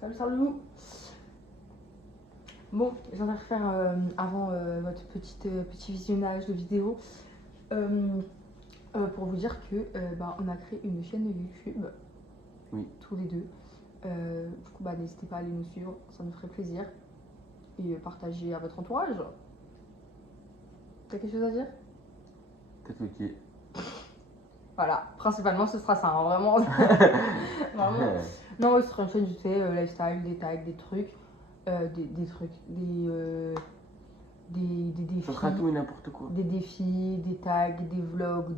Salut, salut. Bon, j'aimerais faire avant votre petit visionnage de vidéo pour vous dire que on a créé une chaîne YouTube, oui, tous les deux. Du coup, n'hésitez pas à aller nous suivre, ça nous ferait plaisir. Et partager à votre entourage. T'as quelque chose à dire? peut-être ok. Voilà, principalement ce sera ça, hein, vraiment. Vraiment. Non, ouais, ce sera une chaîne, tu sais, lifestyle, des tags, des trucs, des défis. Ça sera tout et n'importe quoi. Des défis, des tags, des vlogs,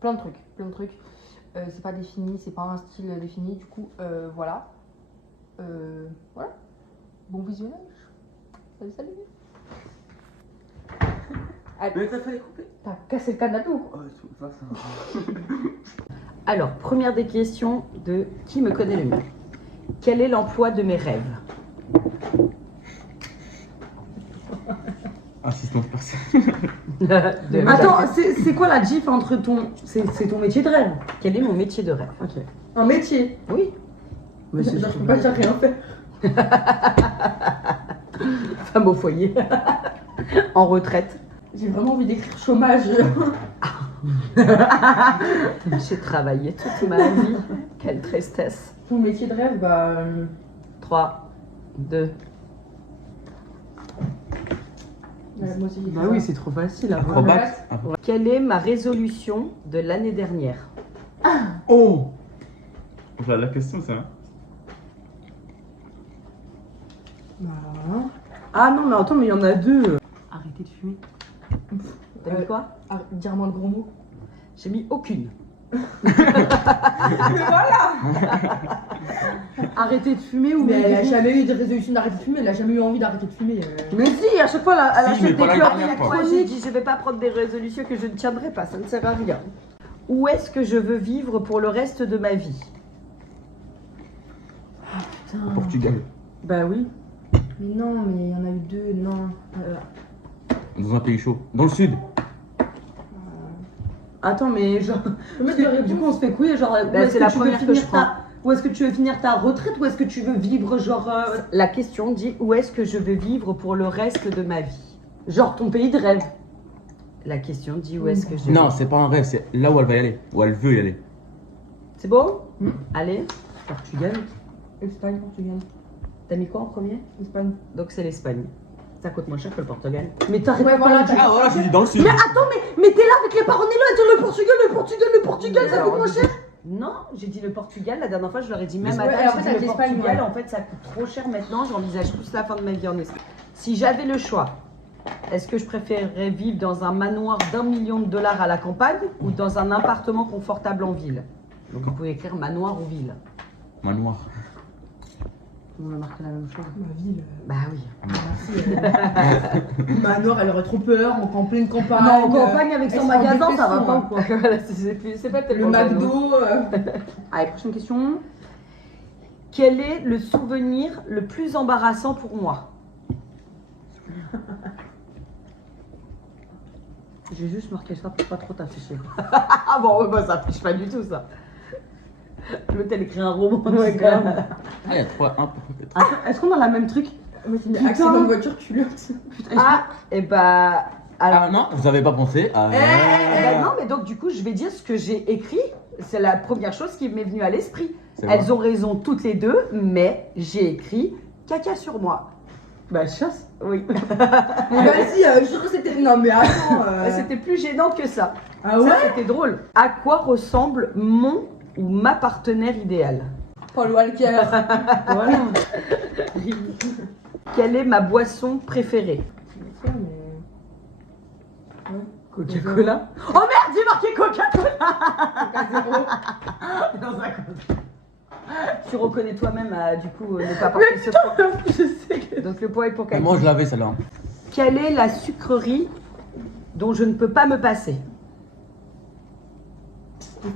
plein de trucs, c'est pas défini, c'est pas un style défini, du coup, voilà. Voilà. Bon visionnage. Salut, salut. Mais t'as fait les couper. T'as cassé le canapé ou quoi? Ça. Alors, première des questions de qui me connaît le mieux. Quel est l'emploi de mes rêves? Assistante personnelle. Attends, c'est quoi la diff entre ton... C'est ton métier de rêve? Quel est mon métier de rêve? Ok. Un métier? Oui. Mais je peux pas dire rien faire. Femme au foyer. En retraite. J'ai vraiment envie d'écrire chômage. J'ai travaillé toute ma vie. Quelle tristesse. Ton métier de rêve, 3, 2. moi aussi. Bah oui, c'est trop facile. Hein. Acrobate. Quelle est ma résolution de l'année dernière? Oh. Voilà la question, ça. Ah non, mais attends, mais il y en a deux. Arrêtez de fumer. T'as mis quoi? Dire moins de gros mots. J'ai mis aucune. Arrêtez de fumer ou Mais elle a méditer. jamais eu de résolution d'arrêter de fumer, elle a jamais eu envie d'arrêter de fumer. Mais si, à chaque fois, elle Si, achète mais des pas la clopes dernière fois. Moi, j'ai électroniques. dit, je vais pas prendre des résolutions que je ne tiendrai pas, ça ne sert à rien. Où est-ce que je veux vivre pour le reste de ma vie? Putain. Portugal. Bah oui. Mais non, mais il y en a eu deux, non. Dans un pays chaud. Dans le sud. Attends, mais genre. Du coup, on se fait couiller, genre. Où Bah, est-ce c'est que la tu veux première que je finir prends. Où est-ce que tu veux finir ta retraite? Ou est-ce que tu veux vivre, genre. La question dit où est-ce que je veux vivre pour le reste de ma vie? Genre ton pays de rêve? La question dit où est-ce que je Non, veux. c'est pas un rêve, c'est là où elle va y aller. Où elle veut y aller. C'est bon? Mm. Allez, Portugal. Espagne, Portugal. t'as mis quoi en premier? Espagne. Donc c'est l'Espagne. Ça coûte moins cher que le Portugal. Mais t'arrêtes Ouais, pas voilà, parler du- Ah voilà, je dis dans le sud. Mais attends, mais t'es là avec les parents là, dire le Portugal, ça coûte moins cher. Non, j'ai dit le Portugal. La dernière fois, je leur ai dit même Mais à ouais, table, en fait, j'ai dit avec le l'Espagne, Portugal. ouais. En fait, ça coûte trop cher maintenant. J'envisage plus la fin de ma vie en Espagne. Si j'avais le choix, est-ce que je préférerais vivre dans un manoir d'1 million de dollars à la campagne ou dans un appartement confortable en ville? Donc vous pouvez écrire manoir ou ville. Manoir. On a marqué la même chose. Ma ville. Bah oui. Merci. Manoir, elle aurait trop peur, en pleine campagne. Non, en campagne avec elle son sera en magasin, ça va dépression, pas ou hein. quoi? Voilà, c'est pas Le tellement ça, non. McDo. Allez, prochaine question. Quel est le souvenir le plus embarrassant pour moi? J'ai juste marqué ça pour pas trop t'afficher. Ah bon, ouais, bah, ça affiche pas du tout ça. L'autre, elle écrit un roman. Ouais, grave. Ah, il y a 3, 1 peut-être. Attends, est-ce qu'on a la même truc? Moi, j'ai mis Putain. accident de voiture, culotte. Putain, Ah, et bah. Alors, Ah non, vous avez pas pensé à... bah non, mais donc du coup, je vais dire ce que j'ai écrit. C'est la première chose qui m'est venue à l'esprit. C'est vrai. Elles ont raison toutes les deux, mais j'ai écrit caca sur moi. Bah, chasse. Oui. Mais vas-y, je jure que c'était. Non, mais attends. C'était plus gênant que ça. Ah ouais? Ça, c'était drôle. À quoi ressemble mon ou ma partenaire idéale? Paul Walker. Voilà. Quelle est ma boisson préférée? Coca-Cola. Oh merde, j'ai marqué Coca-Cola. Tu reconnais toi-même, du coup, ne pas porter ce point. Je sais que. Donc le point est pour Mais Kaki. moi, je l'avais celle-là. Quelle est la sucrerie dont je ne peux pas me passer?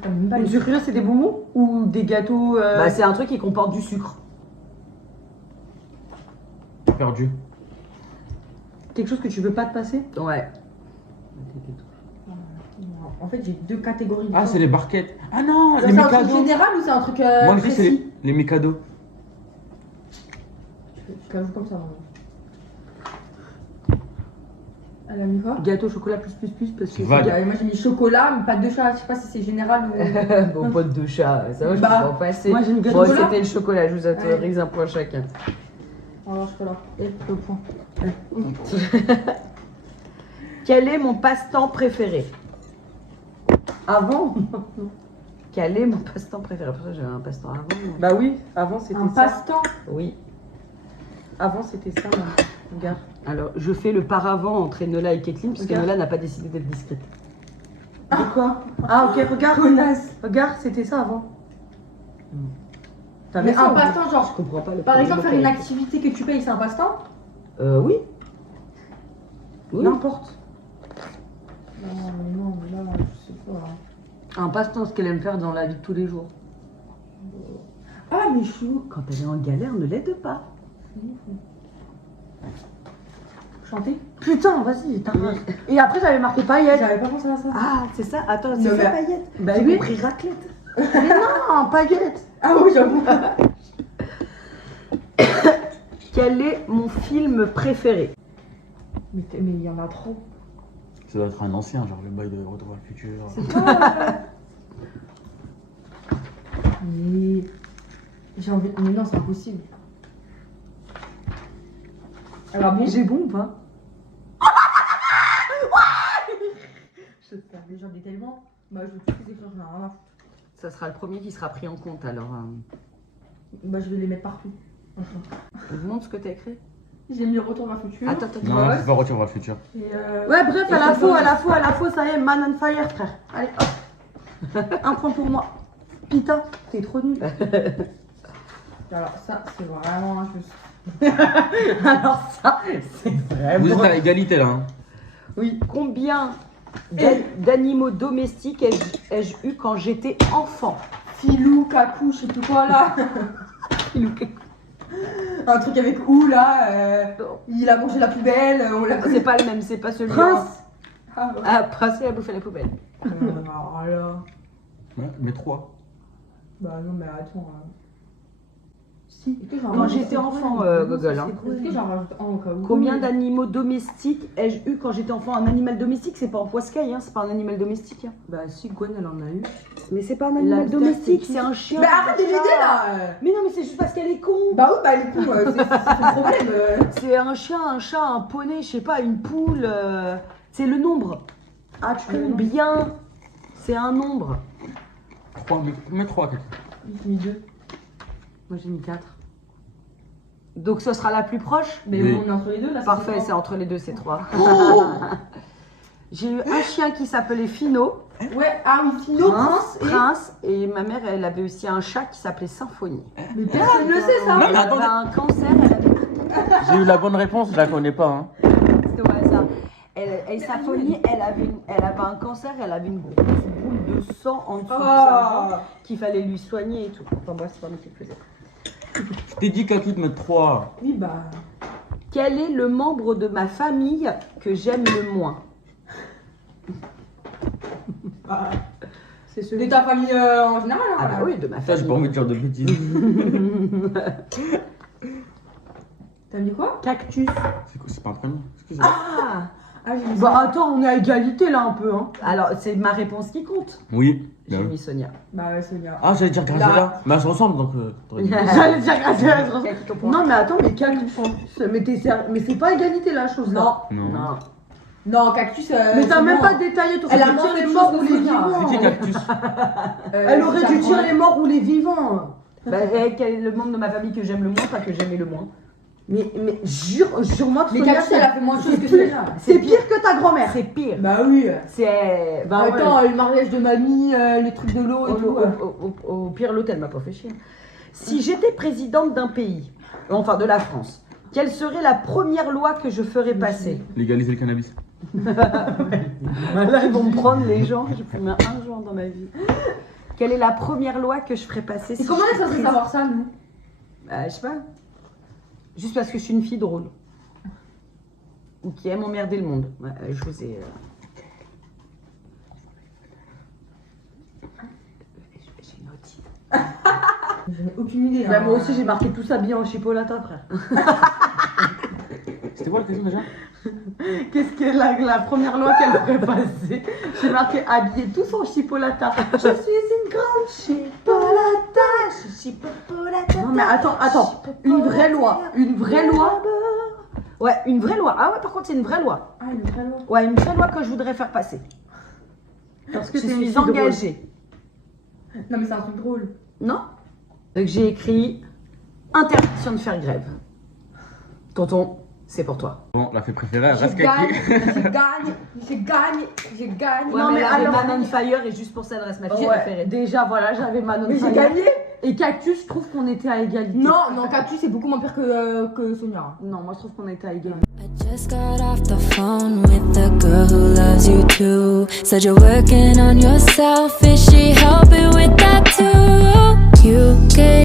Une sucrerie, c'est des bonbons ou des gâteaux Bah, c'est un truc qui comporte du sucre. Perdu. quelque chose que tu veux pas te passer? Ouais. En fait, j'ai deux catégories. Ah, c'est les barquettes. Ah non, C'est les un truc Mikado. général ou c'est un truc Moi, je dis c'est précis? les Mikado. qu'elle joue comme ça, maman. Elle a mis quoi? Gâteau chocolat plus parce que Vague. Moi j'ai mis chocolat, mais pas de chat. Je sais pas si c'est général ou. Bon, pas de chat, ça va, je Bah, peux pas passer. moi, j'ai une gâteau Bon, chocolat. c'était le chocolat, je vous autorise un point chacun. Alors chocolat. Et le point. Quel est mon passe-temps préféré? avant. Quel est mon passe-temps préféré? Pour ça, j'avais un passe-temps avant. mais- Bah oui, avant c'était Un ça. passe-temps. Oui. Avant c'était ça, maman. Regarde. Alors, je fais le paravent entre Enola et Kathleen, puisque Regarde. Enola n'a pas décidé d'être discrète. De quoi? Ah ok, regarde. Connasse. Regarde, c'était ça avant. T'avais Mais ça un ou pas? passe-temps, Je genre. comprends pas le Par problème exemple, faire une auquel- activité que tu payes, c'est un passe-temps? Oui. Oui. N'importe. Non, mais non, mais là, je sais pas. Un passe-temps, ce qu'elle aime faire dans la vie de tous les jours. Ah, mais chou. Quand elle est en galère, ne l'aide pas. Chanter? Putain, vas-y, t'arrêtes. Et après j'avais marqué paillettes. J'avais pas pensé à ça. Ah, c'est ça? Attends, Non, c'est ça, mais- paillette? Bah J'ai oui. compris raclette. Mais non, paillettes. Ah oui, j'avoue. Quel est mon film préféré? Mais il y en a trop. Ça doit être un ancien, genre le bail de Retour vers le futur. Mais. J'ai envie. Mais non, c'est impossible. Alors bon. J'ai bon ou pas? Je savais, j'en ai tellement. Bah, je veux tous les écrire, j'en ai rien à foutre. Ça sera le premier qui sera pris en compte alors. Bah, je vais les mettre partout. Je vous montre ce que t'as écrit. J'ai mis le retour vers le futur. Attends, attends, Non, Ouais. c'est pas Retour vers le futur. Et Ouais, bref, Et à la c'est fois, pas- à la fois, ça y est, man on fire, frère. Allez, hop. Un point pour moi. Putain, t'es trop nul. alors, ça, c'est vraiment injuste. Alors ça, c'est Vous vraiment... êtes à égalité là. Hein. Oui. Combien d'animaux domestiques ai-je eu quand j'étais enfant? Filou, Kakou, je sais plus quoi là. Un truc avec ou là. Il a mangé la poubelle. On l'a. C'est pas le même, c'est pas celui Prince. Ah, ouais. Ah, Prince, il a bouffé la poubelle. Alors là. Ouais, mais 3. Bah non, mais attends. Si. Quand j'étais enfant, Gogol. Hein. Est-ce que j'en rajoute un au cas où? Combien d'animaux domestiques ai-je eu quand j'étais enfant? Un animal domestique, c'est pas en poiscaille, hein, c'est pas un animal domestique. Hein. Bah si, Gwen, elle en a eu. Mais c'est pas un La animal hamster, domestique, c'est qui? c'est un chien. Mais arrête de un chat. l'aider là. Mais non, mais c'est juste parce qu'elle est con. Bah oui, bah elle est con, c'est son problème. C'est un chien, un chat, un poney, je sais pas, une poule. C'est le nombre. Ah, tu connais? Combien? C'est un nombre. 3, mais 3 quelqu'un. J'ai mis 2. Moi j'ai mis 4. Donc ce sera la plus proche. Mais Oui. on est entre les deux là. ça Parfait, fait c'est trois. entre les deux, c'est 3. J'ai eu un chien qui s'appelait Fino, Ouais, ah oui, Fino, Prince et. Prince, et ma mère, elle avait aussi un chat qui s'appelait Symphonie. Mais personne ne le sait ça. Non, mais Elle avait attendez. un cancer, elle avait... J'ai eu la bonne réponse, je la connais pas. Hein. C'était au hasard. Et Symphonie, elle avait un cancer, elle avait une grosse boule de sang en dessous de sa jambe Oh. qu'il fallait lui soigner et tout. Enfin bref, c'est pas moi qui le faisais. Je t'ai dit Kaki de mettre 3. Oui, bah. Quel est le membre de ma famille que j'aime le moins? bah, C'est de celui ta famille en général. Hein, Ah bah oui, de ma Ça, j'ai famille. pas envie de dire de bêtises. T'as mis quoi? Cactus. C'est quoi, c'est pas un prénom? Excusez-moi. Ah, Ah, j'ai mis Bah ça. attends, on est à égalité là un peu, hein. alors c'est ma réponse qui compte. Oui. J'ai bien. mis Sonia. Bah ouais, c'est bien. Ah, j'allais dire Graziella. Mais elles se ressemblent donc. t'aurais dit. J'allais dire Graziella. Qui comprend. Non mais attends, mais cactus. Mais c'est pas égalité la chose là. Non, Non. Non. non, Cactus. Mais t'as c'est même bon. pas détaillé ton Elle a tu moins tires fait les de morts choses ou que les Sonia. vivants. C'est qui Cactus? Elle aurait c'est dû ta tirer grand- les morts ou les vivants. Bah, quel est le membre de ma famille que j'aime le moins, pas que j'aimais le moins? Mais jure-moi que Mais Sonia, Cactus, elle a fait moins de choses que plus- Sonia. c'est pire que ta grand-mère. C'est pire. Bah oui. C'est. Bah ouais. Attends, le mariage de mamie, les trucs de l'eau et Au, tout. au pire, l'hôtel m'a pas fait chier. Si j'étais présidente d'un pays, enfin de la France, quelle serait la première loi que je ferais passer? Légaliser le cannabis. Là, ils vont me prendre les gens. J'ai fumé un jour dans ma vie. Quelle est la première loi que je ferais passer? Et si comment je elle suis censée présidente? savoir ça, nous? Bah, je sais pas. Juste parce que je suis une fille drôle. Ou qui aime emmerder le monde. Ouais, je vous ai. J'ai une autre idée. J'en ai aucune idée. Bah, hein. moi aussi j'ai marqué tout ça bien en chipolata frère. la question déjà? Qu'est-ce que la première loi qu'elle ferait passer? J'ai marqué habiller tous en chipolata. Je suis une grande chipolata. Je suis chipolata. Non mais attends. Une vraie loi. Une vraie loi. Ouais, une vraie loi. Ah ouais, par contre, c'est une vraie loi. Ah, une vraie loi. Ouais, une vraie loi que je voudrais faire passer. Parce que Je c'est une suis fille drôle. engagée. Non, mais c'est un truc drôle. Non? Donc j'ai écrit interdiction de faire grève. Tonton, c'est pour toi. Bon, la fée préférée, elle Je reste gagne, kaki. je gagne. Ouais, Non, mais mais elle avait alors- Man on Fire et juste pour ça, elle reste ma fille Ouais, préférée. déjà voilà, j'avais Manon Mais j'ai Fire. gagné. Et Cactus, je trouve qu'on était à égalité. Non, Cactus, c'est beaucoup moins pire que Sonia. Non, moi je trouve qu'on était à égalité. I just got off the phone with the girl who loves you too. Said you're working on yourself, is she helping with that too? You gave